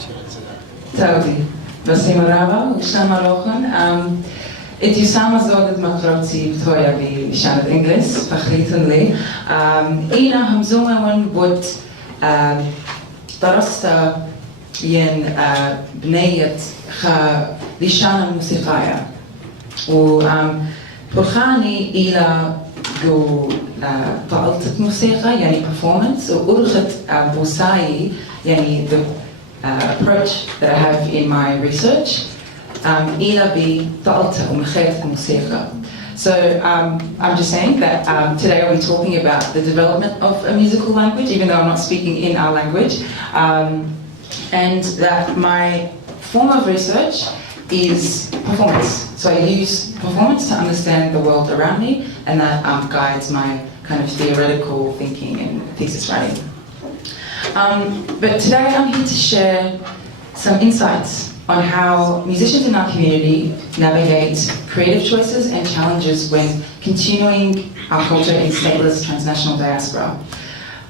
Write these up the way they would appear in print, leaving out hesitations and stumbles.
Taudi, Vasim Rava, Usham Alochon. It is Samazog Makroti Toya be Shanat English, Pachlitan Lee. Ina Hamzumawan would Darasta yen Bneyet Lishana Musifaya. Purkhani ila go ta'altat musiqa, yani performance, or urkhat busai, yani the approach that I have in my research, ila bi ta'alta umkhat musiqa. So I'm just saying that today I'll be talking about the development of a musical language, even though I'm not speaking in our language, and that my form of research is performance. So I use performance to understand the world around me, and that guides my kind of theoretical thinking and thesis writing. But today I'm here to share some insights on how musicians in our community navigate creative choices and challenges when continuing our culture in stateless transnational diaspora.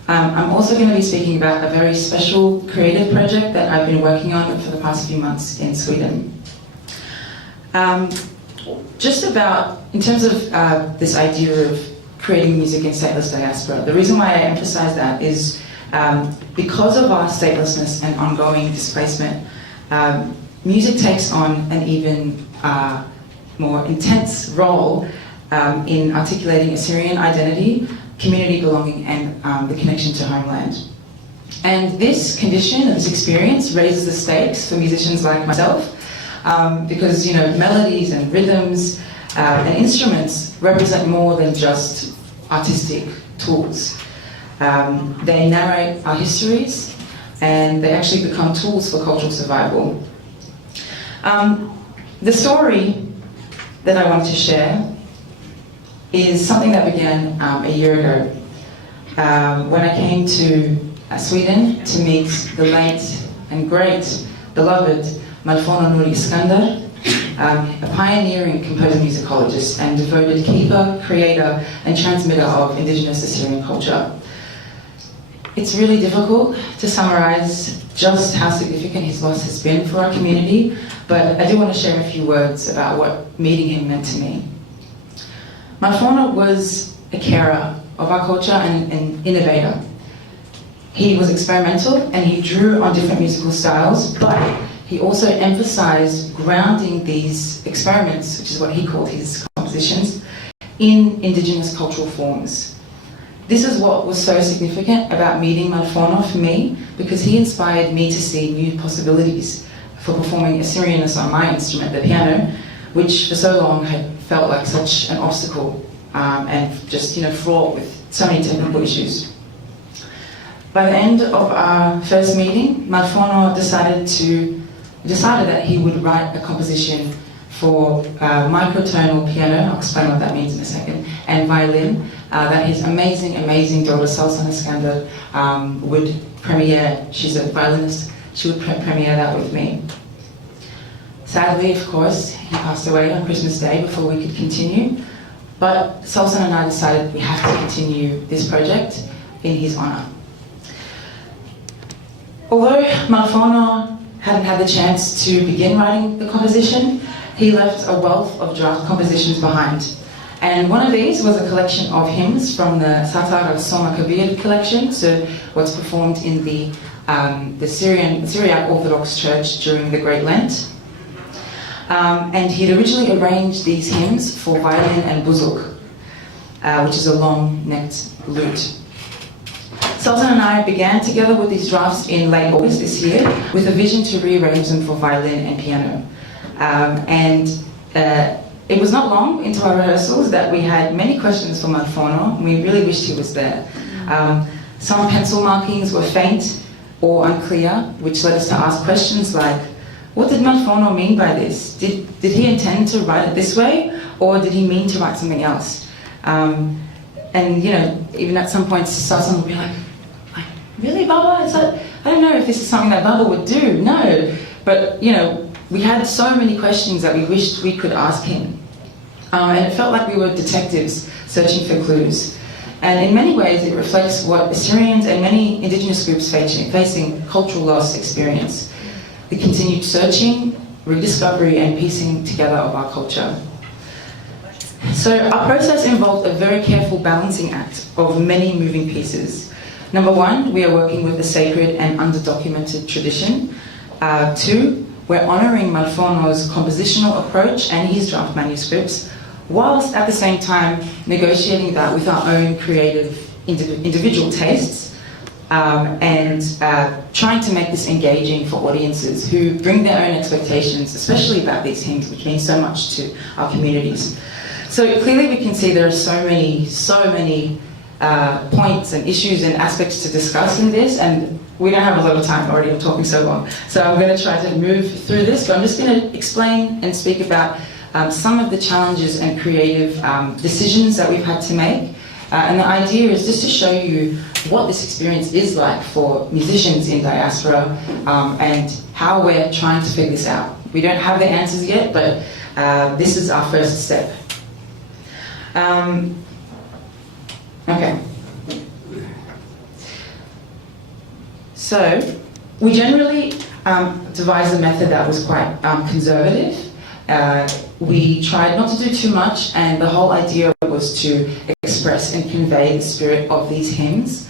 I'm also going to be speaking about a very special creative project that I've been working on for the past few months in Sweden. Just about, in terms of this idea of creating music in stateless diaspora, the reason why I emphasize that is because of our statelessness and ongoing displacement, music takes on an even more intense role in articulating Assyrian identity, community belonging, and the connection to homeland. And this condition, this experience, raises the stakes for musicians like myself, because melodies and rhythms and instruments represent more than just artistic tools. They narrate our histories, and they actually become tools for cultural survival. The story that I want to share is something that began a year ago when I came to Sweden to meet the late and great, beloved Malfono Nuri Iskandar, a pioneering composer musicologist and devoted keeper, creator, and transmitter of indigenous Assyrian culture. It's really difficult to summarize just how significant his loss has been for our community, but I do want to share a few words about what meeting him meant to me. Malfono was a carer of our culture and an innovator. He was experimental and he drew on different musical styles, but he also emphasized grounding these experiments, which is what he called his compositions, in indigenous cultural forms. This is what was so significant about meeting Malfono for me, because he inspired me to see new possibilities for performing Assyrianness on my instrument, the piano, which for so long had felt like such an obstacle and just fraught with so many technical issues. By the end of our first meeting, Malfono decided that he would write a composition for microtonal piano, I'll explain what that means in a second, and violin, that his amazing daughter Salsan Iskandar would premiere. She's a violinist. She would premiere that with me. Sadly, of course, he passed away on Christmas Day before we could continue, but Salsan and I decided we have to continue this project in his honor. Although Malfono hadn't had the chance to begin writing the composition, he left a wealth of draft compositions behind. And one of these was a collection of hymns from the Satar of Soma Kabir collection, so what's performed in the Syriac Orthodox Church during the Great Lent. And he'd originally arranged these hymns for violin and buzuk, which is a long-necked lute. Sultan and I began together with these drafts in late August this year with a vision to rearrange them for violin and piano. It was not long into our rehearsals that we had many questions for Malfono, and we really wished he was there. Some pencil markings were faint or unclear, which led us to ask questions like, what did Malfono mean by this? Did he intend to write it this way, or did he mean to write something else? And even at some points, Sultan would be like, really, Baba? I don't know if this is something that Baba would do. No, but we had so many questions that we wished we could ask him. And it felt like we were detectives searching for clues. And in many ways, it reflects what Assyrians and many indigenous groups facing cultural loss experience. the continued searching, rediscovery and piecing together of our culture. So our process involved a very careful balancing act of many moving pieces. Number one, we are working with a sacred and underdocumented tradition. Two, we're honouring Malfono's compositional approach and his draft manuscripts, whilst at the same time negotiating that with our own creative individual tastes, and trying to make this engaging for audiences who bring their own expectations, especially about these hymns, which mean so much to our communities. So clearly we can see there are so many points and issues and aspects to discuss in this, and we don't have a lot of time already, I'm talking so long. So I'm going to try to move through this, but I'm just going to explain and speak about some of the challenges and creative decisions that we've had to make. And the idea is just to show you what this experience is like for musicians in diaspora, and how we're trying to figure this out. We don't have the answers yet, but this is our first step. Okay. So we generally devised a method that was quite conservative. We tried not to do too much, and the whole idea was to express and convey the spirit of these hymns,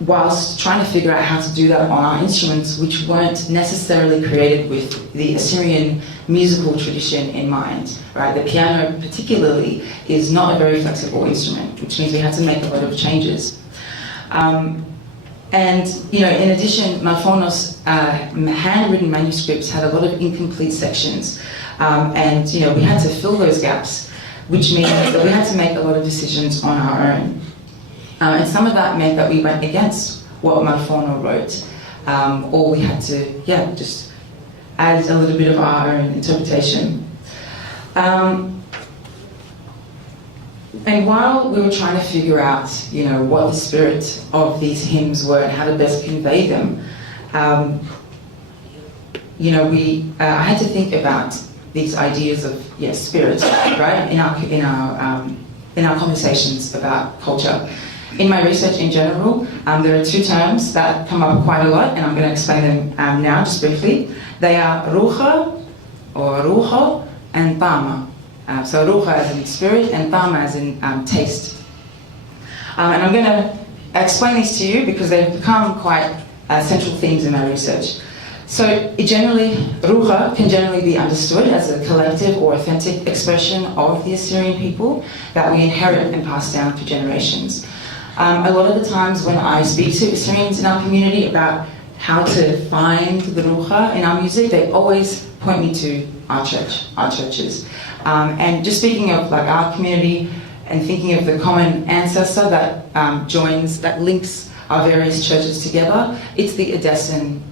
whilst trying to figure out how to do that on our instruments, which weren't necessarily created with the Assyrian musical tradition in mind. Right? The piano particularly is not a very flexible instrument, which means we had to make a lot of changes. And in addition, Malfono's handwritten manuscripts had a lot of incomplete sections, and we had to fill those gaps, which means that we had to make a lot of decisions on our own. And some of that meant that we went against what Malfono wrote, or we had to, just add a little bit of our own interpretation. And while we were trying to figure out, what the spirit of these hymns were and how to best convey them, I had to think about these ideas of spirit, right? In our conversations about culture. In my research in general, there are two terms that come up quite a lot, and I'm going to explain them now, just briefly. They are rucha, or ruho, and tama. So rucha as in spirit, and tama as in taste. And I'm going to explain these to you because they've become quite central themes in my research. So rucha can generally be understood as a collective or authentic expression of the Assyrian people that we inherit and pass down for generations. A lot of the times when I speak to Assyrians in our community about how to find the rucha in our music, they always point me to our churches. And just speaking of our community and thinking of the common ancestor that links our various churches together, it's the Edessan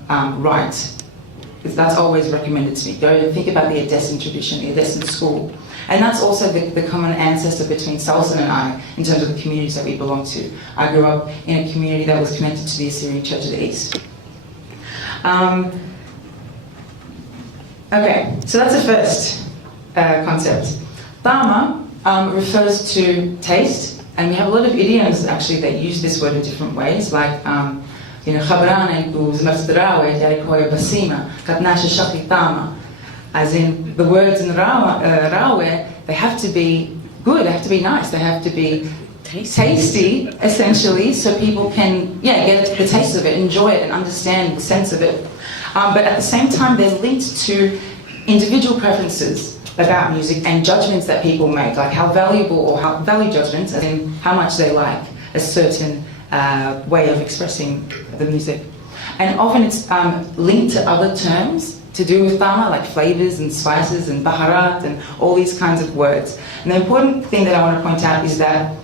rite. That's always recommended to me. Go and think about the Edessan tradition, the Edessan school. And that's also the common ancestor between Salson and I in terms of the communities that we belong to. I grew up in a community that was connected to the Assyrian Church of the East. Okay, so that's the first concept. Tama refers to taste, and we have a lot of idioms actually that use this word in different ways, like as in the words in Rawe, they have to be good, they have to be nice, they have to be tasty essentially, so people can get the taste of it, enjoy it, and understand the sense of it. But at the same time, they're linked to individual preferences about music and judgments that people make, like how valuable or how value judgments, as in how much they like a certain way of expressing the music. And often it's linked to other terms to do with tama, like flavors and spices and baharat and all these kinds of words. And the important thing that I want to point out is that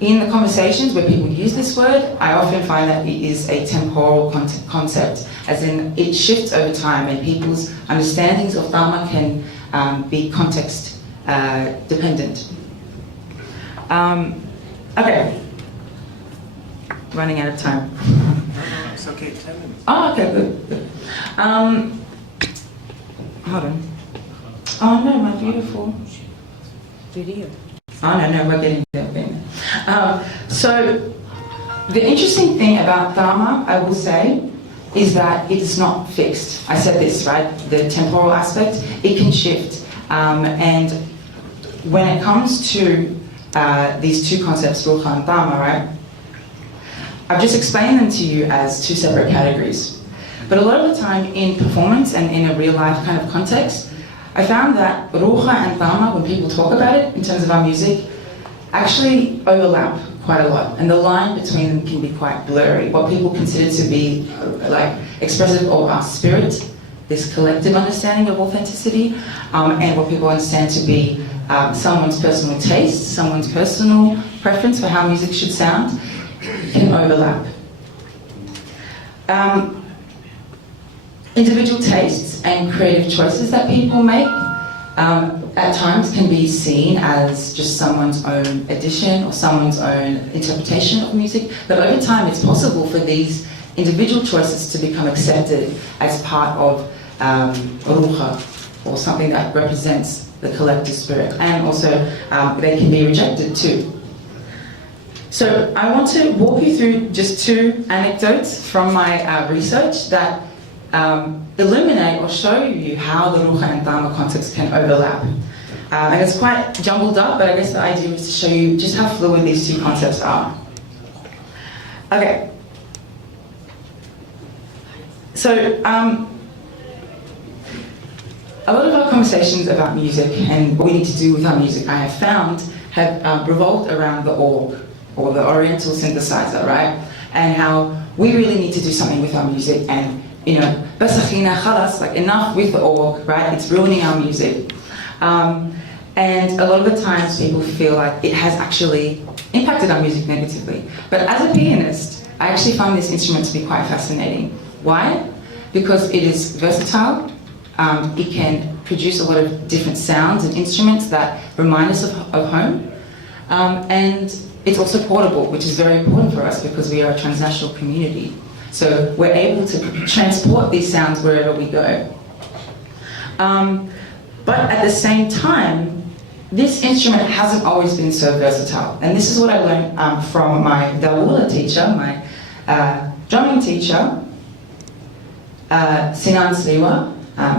in the conversations where people use this word, I often find that it is a temporal concept, as in it shifts over time and people's understandings of tama can be context dependent. Okay, running out of time. It's okay, 10 minutes. Oh, okay, good. Hold on. Oh no, my beautiful video. Oh no, we're getting there. So the interesting thing about tama, I will say, is that it's not fixed. I said this, right? The temporal aspect, it can shift. And when it comes to these two concepts, rucha and dharma, right? I've just explained them to you as two separate categories. But a lot of the time in performance and in a real life kind of context, I found that rucha and dharma, when people talk about it in terms of our music, actually overlap quite a lot. And the line between them can be quite blurry. What people consider to be like expressive of our spirit, this collective understanding of authenticity, and what people understand to be someone's personal taste, someone's personal preference for how music should sound, can overlap. Individual tastes and creative choices that people make at times can be seen as just someone's own addition or someone's own interpretation of music, but over time it's possible for these individual choices to become accepted as part of rucha, or something that represents the collective spirit, and also they can be rejected too. So I want to walk you through just two anecdotes from my research that illuminate or show you how the rucha and dharma concepts can overlap. And it's quite jumbled up, but I guess the idea is to show you just how fluid these two concepts are. Okay. So, a lot of our conversations about music and what we need to do with our music, I have found, have revolved around the org, or the Oriental synthesizer, right? And how we really need to do something with our music, and you know, basachina khalas, like enough with the org, right? It's ruining our music. And a lot of the times people feel like it has actually impacted our music negatively. But as a pianist, I actually find this instrument to be quite fascinating. Why? Because it is versatile. It can produce a lot of different sounds and instruments that remind us of home. And it's also portable, which is very important for us because we are a transnational community. So we're able to transport these sounds wherever we go. But at the same time, this instrument hasn't always been so versatile. And this is what I learned from my dawula teacher, my drumming teacher, Sinan Sliwa,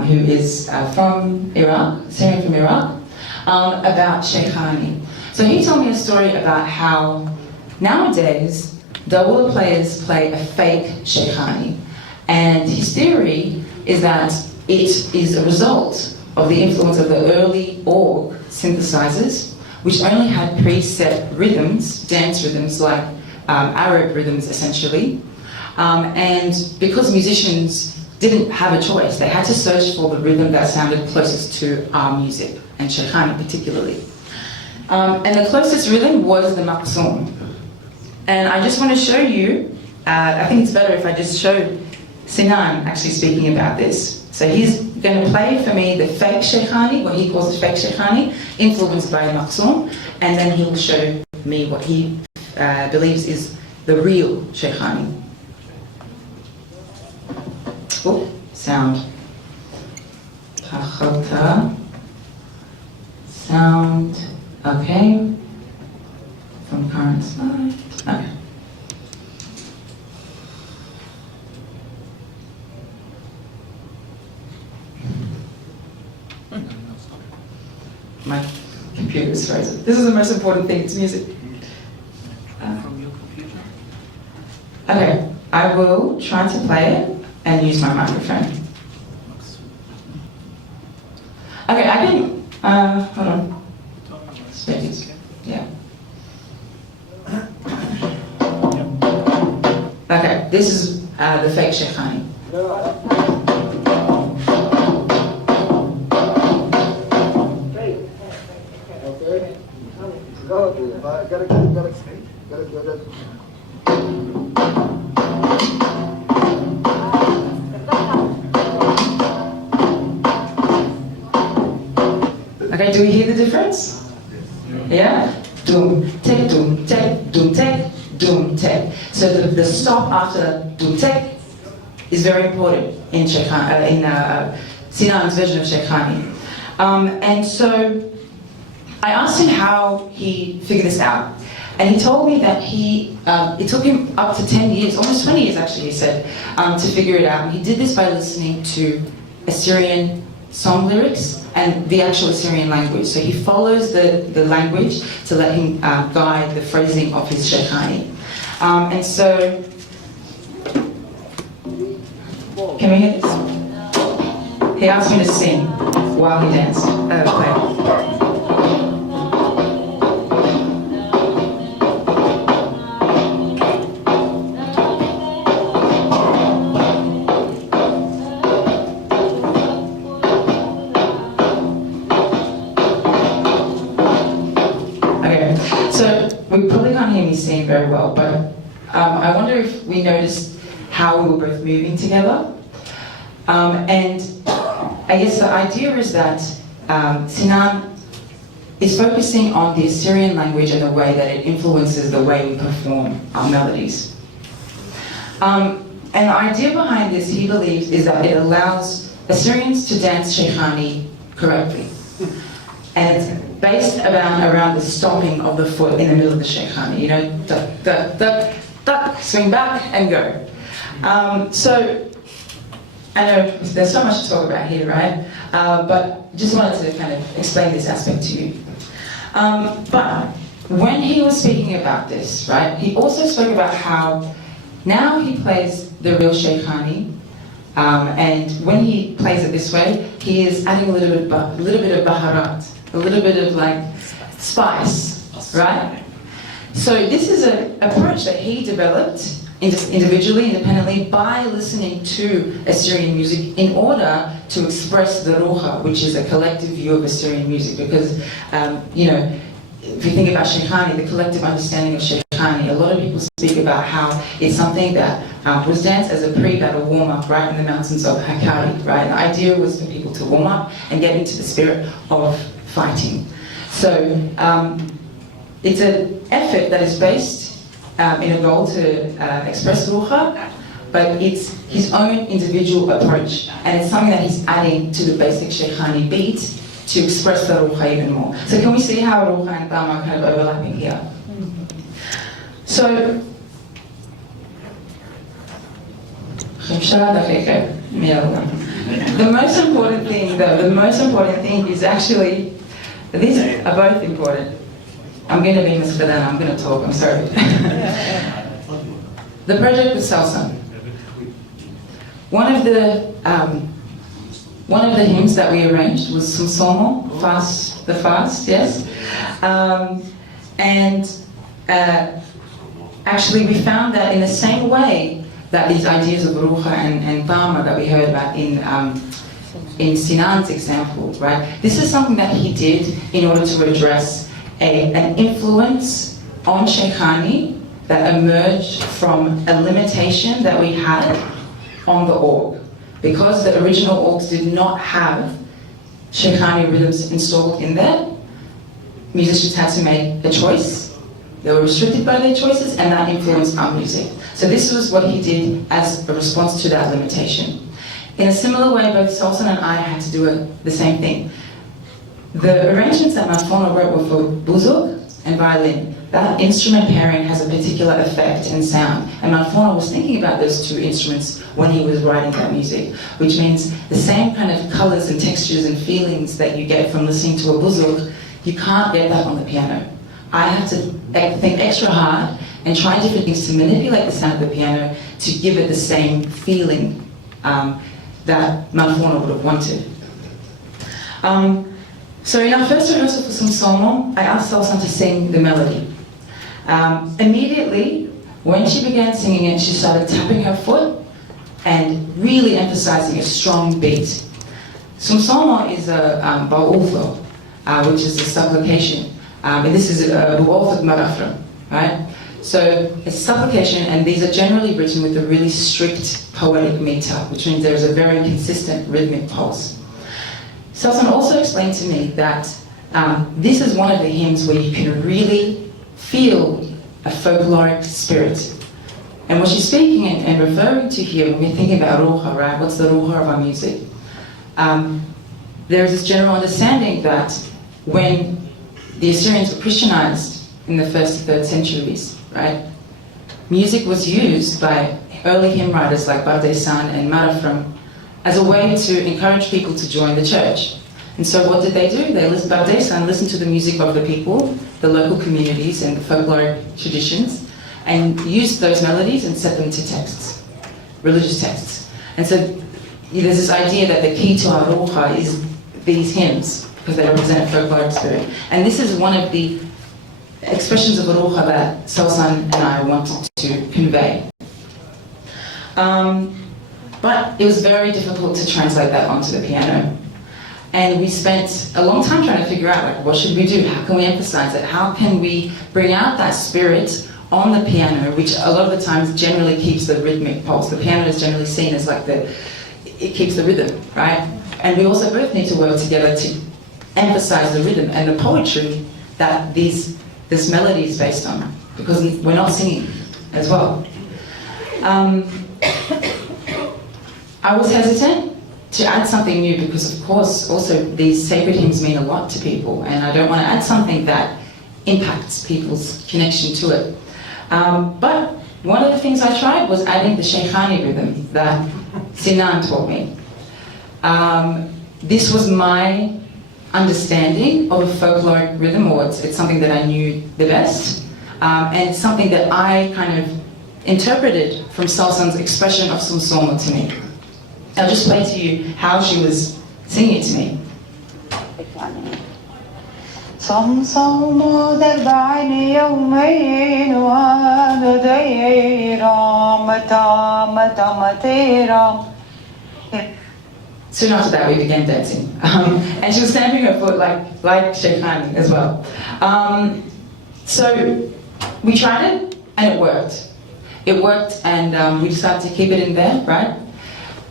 who is from Iraq, Syrian from Iraq, about Sheikhani. So he told me a story about how nowadays dawula players play a fake Sheikhani. And his theory is that it is a result of the influence of the early org synthesizers, which only had preset rhythms, dance rhythms, like Arab rhythms essentially. And because musicians didn't have a choice, they had to search for the rhythm that sounded closest to our music, and Sheikhani particularly. And the closest rhythm was the maqsoom. And I just want to show you, I think it's better if I just show Sinan actually speaking about this. So he's going to play for me the fake Sheikhani, what he calls the fake Sheikhani, influenced by maqsoom, and then he'll show me what he believes is the real Sheikhani. Oh, sound. Tachota. Sound. Okay. From current slide. Okay. My computer is frozen. This is the most important thing, it's music. From your computer? Okay, I will try to play it and use my microphone. Okay, I can, hold on. Settings. Yeah. Okay, this is the fake Sheikhani. Okay, do we hear the difference? Yeah? Doom, tek, doom, tek, doom, tek, doom, tek. So the stop after doom, tek is very important in Sinan's version of Sheikhani. And so I asked him how he figured this out. And he told me that it took him up to 10 years, almost 20 years actually, he said, to figure it out. And he did this by listening to Assyrian song lyrics and the actual Assyrian language. So he follows the language to let him guide the phrasing of his Sheikhani. And so, can we hear this? He asked me to sing while he danced. Play. We probably can't hear me sing very well, but I wonder if we noticed how we were both moving together. And I guess the idea is that Sinan is focusing on the Assyrian language and the way that it influences the way we perform our melodies. And the idea behind this, he believes, is that it allows Assyrians to dance Sheikhani correctly. And it's based around the stomping of the foot in the middle of the Sheikhani. You know, duck, duck, duck, duck, swing back and go. So, I know there's so much to talk about here, right? But just wanted to kind of explain this aspect to you. But when he was speaking about this, right, he also spoke about how now he plays the real Sheikhani, and when he plays it this way, he is adding a little bit of baharat, a little bit of like spice, right? So this is an approach that he developed individually, independently, by listening to Assyrian music in order to express the ruha, which is a collective view of Assyrian music. Because, you know, if you think about Sheikhani, the collective understanding of Sheikhani, a lot of people speak about how it's something that was danced as a pre-battle warm-up right in the mountains of Hakkari, right? The idea was for people to warm up and get into the spirit of fighting. So it's an effort that is based in a goal to express ruha, but it's his own individual approach, and it's something that he's adding to the basic Sheikhani beat to express the ruha even more. So can we see how ruha and dhamma are kind of overlapping here? So, the most important thing though, is actually, these are both important. I'm going to be Ms. Fadana, I'm going to talk, I'm sorry. The project with Salsa. One of the hymns that we arranged was Sumsomo, the fast, yes. Actually we found that in the same way that these ideas of ruha and dhamma that we heard about in Sinan's example, right? This is something that he did in order to address an influence on Sheikhani that emerged from a limitation that we had on the org. Because the original orgs did not have Sheikhani rhythms installed in there, musicians had to make a choice. They were restricted by their choices, and that influenced our music. So this was what he did as a response to that limitation. In a similar way, both Solson and I had to do the same thing. The arrangements that Manfona wrote were for buzuk and violin. That instrument pairing has a particular effect and sound, and Manfona was thinking about those two instruments when he was writing that music, which means the same kind of colors and textures and feelings that you get from listening to a buzuk, you can't get that on the piano. I had to think extra hard and try different things to manipulate the sound of the piano to give it the same feeling that Manfona would have wanted. So in our first rehearsal for Sumsomo, I asked Salsan to sing the melody. Immediately, when she began singing it, she started tapping her foot and really emphasizing a strong beat. Sumsomo is a ba'ultho, which is a supplication. And this is a bu'ultho marafram, right? So it's supplication, and these are generally written with a really strict poetic meter, which means there's a very consistent rhythmic pulse. Salsan also explained to me that this is one of the hymns where you can really feel a folkloric spirit. And what she's speaking and referring to here, when we're thinking about ruha, right? What's the ruha of our music? There is this general understanding that when the Assyrians were Christianized in the 1st to 3rd centuries, right? Music was used by early hymn writers like Bardaisan and Marafram as a way to encourage people to join the church. And so what did they do? Bardaisan listened to the music of the people, the local communities and the folkloric traditions, and used those melodies and set them to texts, religious texts. And so there's this idea that the key to Aruha is these hymns, because they represent a folkloric spirit. And this is one of the expressions of Aruha that Salsan and I wanted to convey. But it was very difficult to translate that onto the piano. And we spent a long time trying to figure out, like, what should we do? How can we emphasize it? How can we bring out that spirit on the piano, which a lot of the times generally keeps the rhythmic pulse. The piano is generally seen as like it keeps the rhythm, right? And we also both need to work together to emphasize the rhythm and the poetry that this melody is based on, because we're not singing as well. I was hesitant to add something new because, of course, also these sacred hymns mean a lot to people, and I don't want to add something that impacts people's connection to it. But one of the things I tried was adding the Sheikhani rhythm that Sinan taught me. This was my understanding of a folkloric rhythm, or it's something that I knew the best, and it's something that I kind of interpreted from Salsan's expression of Sumsomo to me. I'll just play to you how she was singing it to me. صمصم دربعين يومين وديرا متى متيرا. Soon after that, we began dancing, and she was stamping her foot like Sheikhani as well. So we tried it, and it worked. It worked, and we decided to keep it in there, right?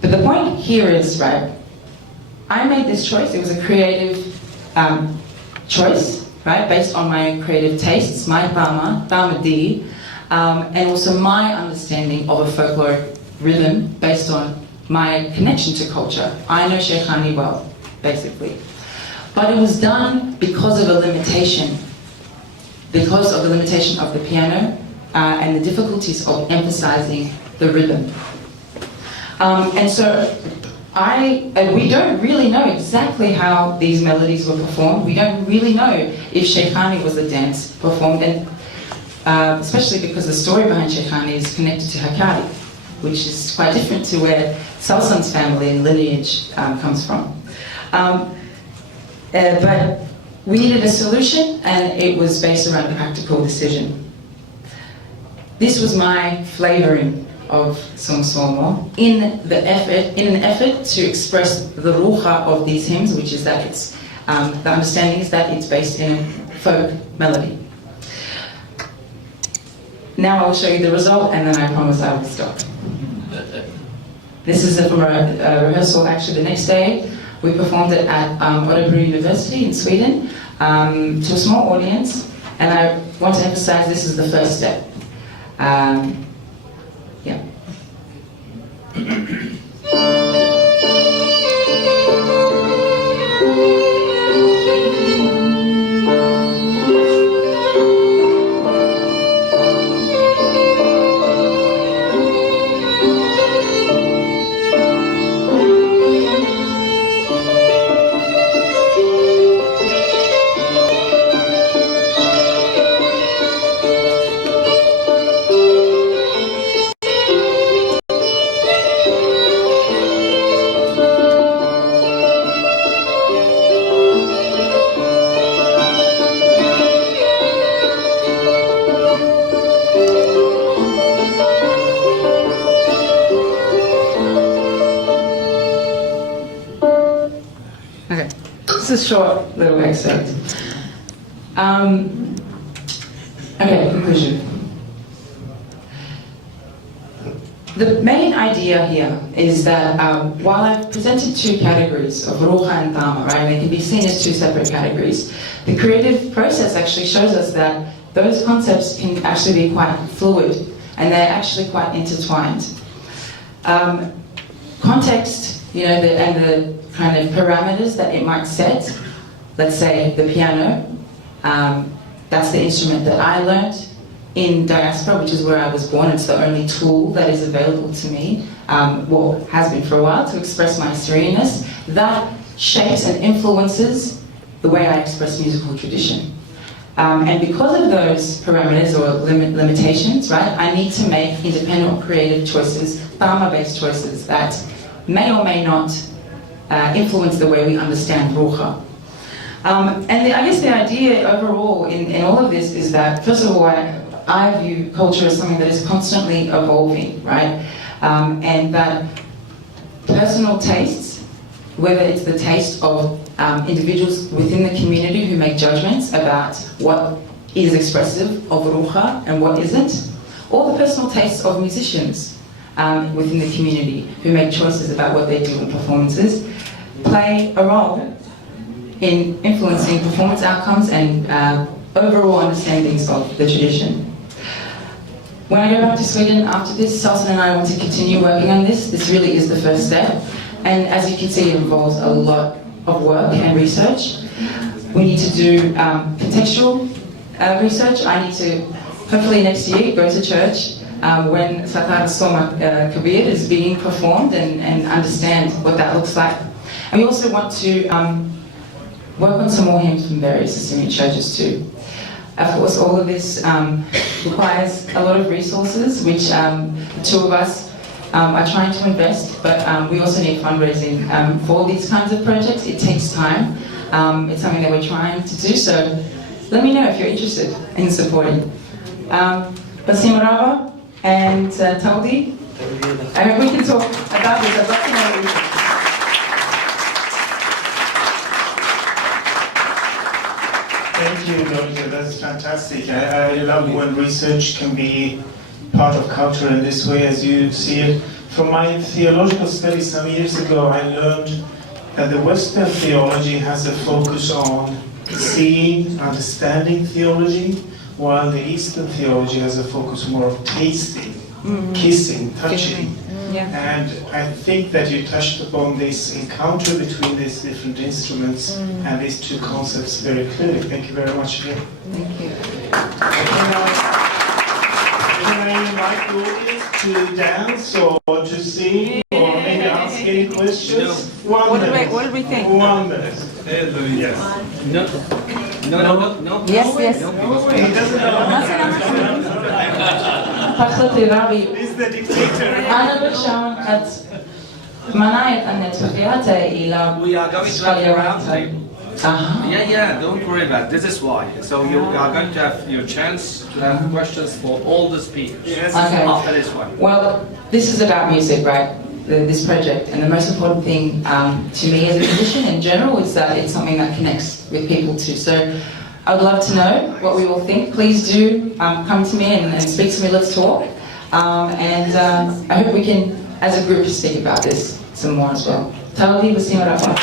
But the point here is, right, I made this choice. It was a creative choice, right, based on my creative tastes, my Dharma D, and also my understanding of a folkloric rhythm based on my connection to culture. I know Sheikhani well, basically. But it was done because of a limitation of the piano and the difficulties of emphasizing the rhythm. And so we don't really know exactly how these melodies were performed. We don't really know if Sheikhani was a dance performed, and especially because the story behind Sheikhani is connected to Hakkari, which is quite different to where Salsan's family and lineage comes from. But we needed a solution, and it was based around a practical decision. This was my flavoring of Sumsomo in an effort to express the ruha of these hymns, which is that it's the understanding is that it's based in a folk melody. Now I'll show you the result, and then I promise I will stop. This is from a rehearsal. Actually, the next day we performed it at Örebro University in Sweden to a small audience, and I want to emphasize this is the first step. Yeah. This is a short little excerpt. Okay, conclusion. The main idea here is that while I've presented two categories of ruha and dhamma, right, they can be seen as two separate categories, the creative process actually shows us that those concepts can actually be quite fluid, and they're actually quite intertwined. Context, and the kind of parameters that it might set, let's say the piano, That's the instrument that I learned in diaspora, which is where I was born. It's the only tool that is available to me, well, has been for a while, to express my Assyrianness. That shapes and influences the way I express musical tradition. And because of those parameters or limitations, right, I need to make independent or creative choices, Tama-based choices, that may or may not influence the way we understand Ruha. I guess the idea overall in all of this is that, first of all, I view culture as something that is constantly evolving, right? And that personal tastes, whether it's the taste of individuals within the community who make judgments about what is expressive of Ruha and what isn't, or the personal tastes of musicians within the community who make choices about what they do in performances, play a role in influencing performance outcomes and overall understandings of the tradition. When I go back to Sweden after this, Sultan and I want to continue working on this. This really is the first step. And as you can see, it involves a lot of work and research. We need to do contextual research. I need to, hopefully next year, go to church when Satar Soma Kabir is being performed and understand what that looks like. And we also want to work on some more hymns from various Assyrian churches too. Of course, all of this requires a lot of resources, which the two of us are trying to invest, but we also need fundraising for these kinds of projects. It takes time. It's something that we're trying to do, so let me know if you're interested in supporting. Basim Rava and Taudi, I hope we can talk about this. I'd love to know what you think. Thank you, Lolita. That's fantastic. I love when research can be part of culture in this way, as you see it. From my theological studies some years ago, I learned that the Western theology has a focus on seeing, understanding theology, while the Eastern theology has a focus more of tasting, kissing, touching. Yeah. And I think that you touched upon this encounter between these different instruments and these two concepts very clearly. Thank you very much again. Thank you. Can I invite the audience to dance or to sing or maybe ask any questions? What do we think? 1 minute. Yes. No. Yes. He doesn't know. He's the dictator. We are going to have a round table. Yeah, don't worry about it. This is why. So you are going to have your chance to have questions for all the speakers Yes. Okay. after this one. Well, this is about music, right? This project, and the most important thing to me as a musician in general is that it's something that connects with people too. So I would love to know what we all think. Please do come to me and speak to me. Let's talk. I hope we can, as a group, speak about this some more as well. Totally, we'll see what I want.